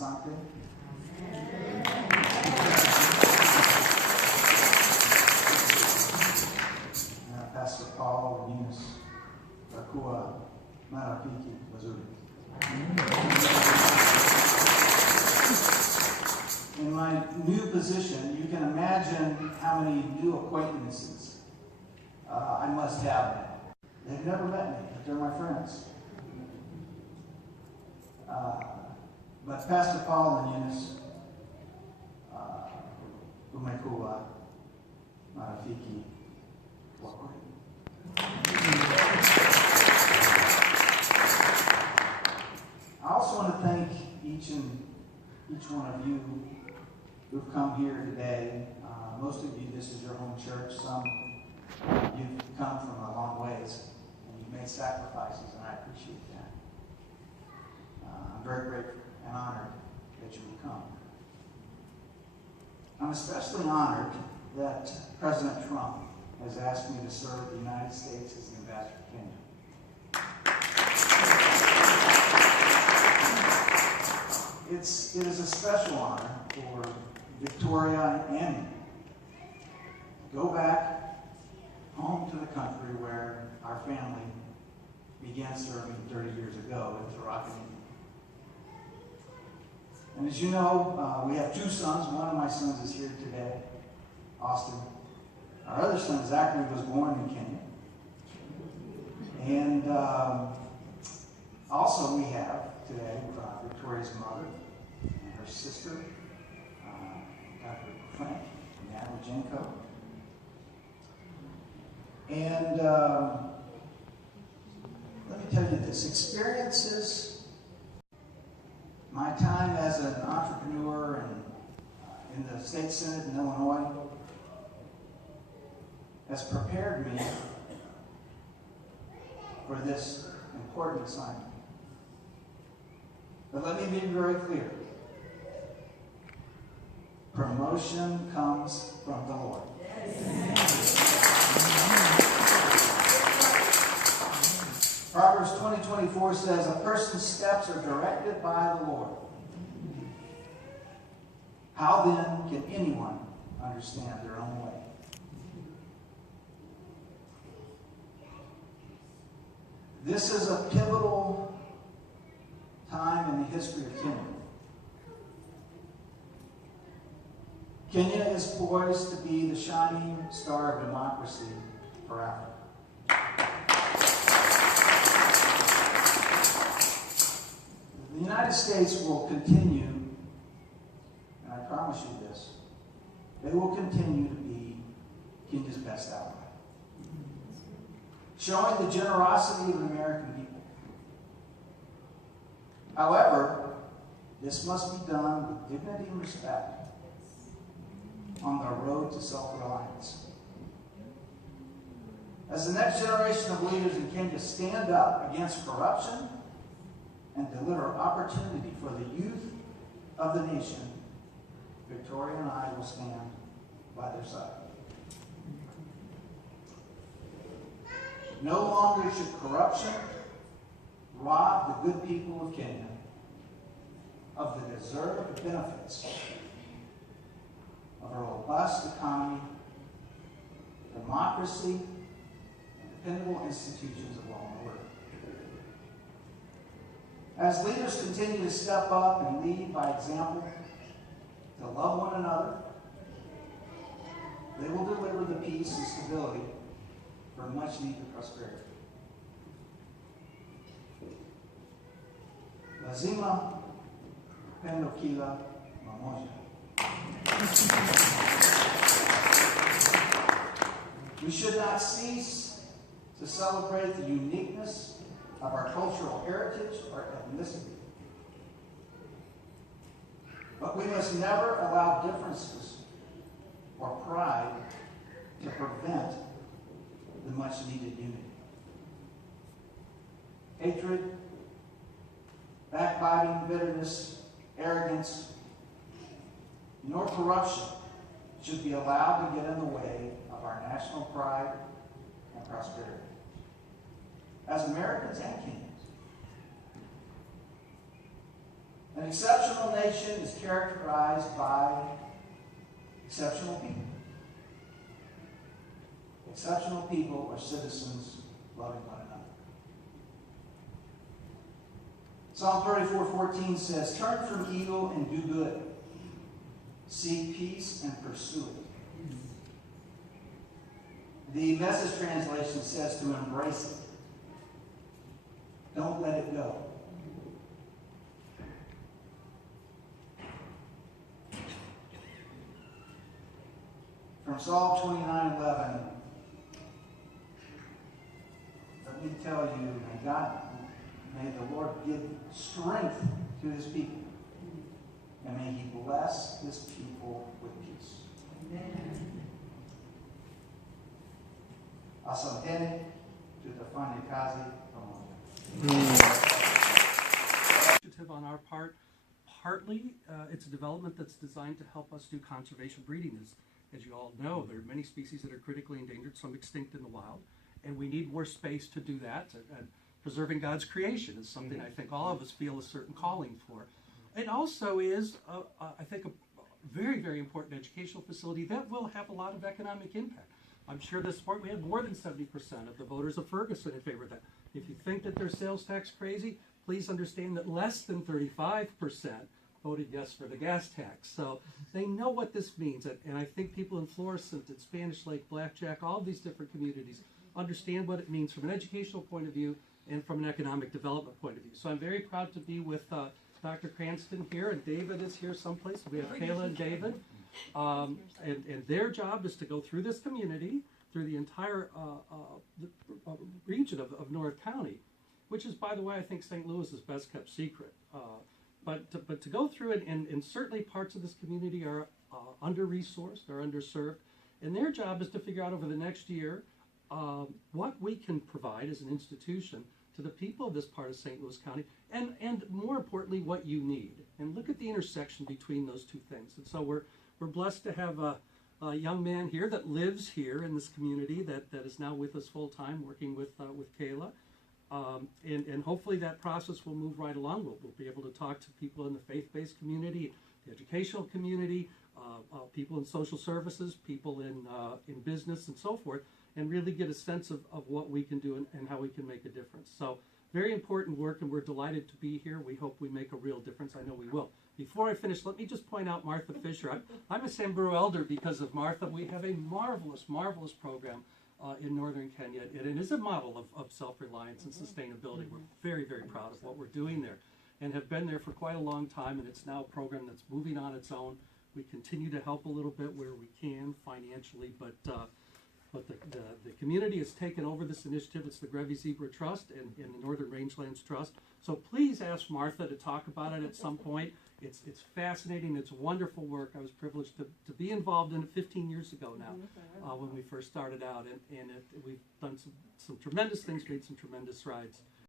Asante. Pastor Paul and Eunice Rakua Marapiki Mazuri. In my new position, you can imagine how many new acquaintances I must have now. They've never met me, but they're my friends. But Pastor Paul and Eunice Umekua Marafiki Wakuri. I also want to thank each one of you who've come here today. Most of you, this is your home church. Some you've come from a long ways, and you've made sacrifices, and I appreciate that. I'm very grateful and honored that you would come. I'm especially honored that President Trump has asked me to serve the United States as an ambassador to Kenya. It is a special honor for Victoria and me to go back home to the country where our family began serving 30 years ago in Tarakanini. And as you know, we have two sons. One of my sons is here today, Austin. Our other son, Zachary, was born in Kenya. And also we have today Victoria's mother and her sister, Dr. Frank and Natalie Jenko. And let me tell you this, experiences, my time as an entrepreneur and in the state senate in Illinois has prepared me for this important assignment. But let me be very clear. Promotion comes from the Lord. Proverbs 20:24 says, a person's steps are directed by the Lord. How then can anyone understand their own way? This is a pivotal time in the history of Kenya. Kenya is poised to be the shining star of democracy for Africa. The United States will continue, and I promise you this, they will continue to be Kenya's best ally, showing the generosity of the American people. However, this must be done with dignity and respect on the road to self-reliance. As the next generation of leaders in Kenya stand up against corruption and deliver opportunity for the youth of the nation, Victoria and I will stand by their side. No longer should corruption rob the good people of Kenya of the deserved benefits of a robust economy, democracy, and dependable institutions of law and order. As leaders continue to step up and lead by example, to love one another, they will deliver the peace and stability for much needed prosperity. Lazima pendo kila mamoja. We should not cease to celebrate the uniqueness of our cultural heritage or ethnicity. But we must never allow differences or pride to prevent the much-needed unity. Hatred, backbiting, bitterness, arrogance, nor corruption should be allowed to get in the way of our national pride and prosperity as Americans and Kenyans. An exceptional nation is characterized by exceptional people. Exceptional people are citizens loving one another. Psalm 34:14 says, "Turn from evil and do good. Seek peace and pursue it." The Message translation says to embrace it. Don't let it go. From Psalm 29:11, let me tell you, may the Lord give strength to his people, and may he bless his people with peace. Amen. Asantene, tutafanye kazi pamoja. On our part, partly it's a development that's designed to help us do conservation breeding. As you all know, there are many species that are critically endangered, some extinct in the wild, and we need more space to do that. And preserving God's creation is something I think all of us feel a certain calling for. It also is, I think, a very, very important educational facility that will have a lot of economic impact. I'm sure this sport, we had more than 70% of the voters of Ferguson in favor of that. If you think that their sales tax crazy, please understand that less than 35% voted yes for the gas tax. So they know what this means. And I think people in Florissant, at Spanish Lake, Blackjack, all of these different communities understand what it means from an educational point of view and from an economic development point of view. So I'm very proud to be with Dr. Cranston here, and David is here someplace. We have Kayla and David. And their job is to go through this community, through the entire region of North County, which is, by the way, I think St. Louis's best kept secret. But to go through it, and certainly parts of this community are under-resourced, are underserved, and their job is to figure out over the next year what we can provide as an institution to the people of this part of St. Louis County, and more importantly, what you need. And look at the intersection between those two things. And so we're blessed to have a young man here that lives here in this community that is now with us full-time, working with Kayla. And hopefully that process will move right along. We'll be able to talk to people in the faith-based community, the educational community, people in social services, people in business and so forth, and really get a sense of what we can do and how we can make a difference. So very important work, and we're delighted to be here. We hope we make a real difference. I know we will. Before I finish, let me just point out Martha Fisher. I'm a Samburu elder because of Martha. We have a marvelous, marvelous program in northern Kenya. It is a model of self-reliance and sustainability. We're very, very proud of what we're doing there and have been there for quite a long time, and it's now a program that's moving on its own. We continue to help a little bit where we can financially, but the community has taken over this initiative. It's the Grevy Zebra Trust and the Northern Rangelands Trust. So please ask Martha to talk about it at some point. It's fascinating. It's wonderful work. I was privileged to be involved in it 15 years ago now when we first started out. And we've done some tremendous things, made some tremendous strides.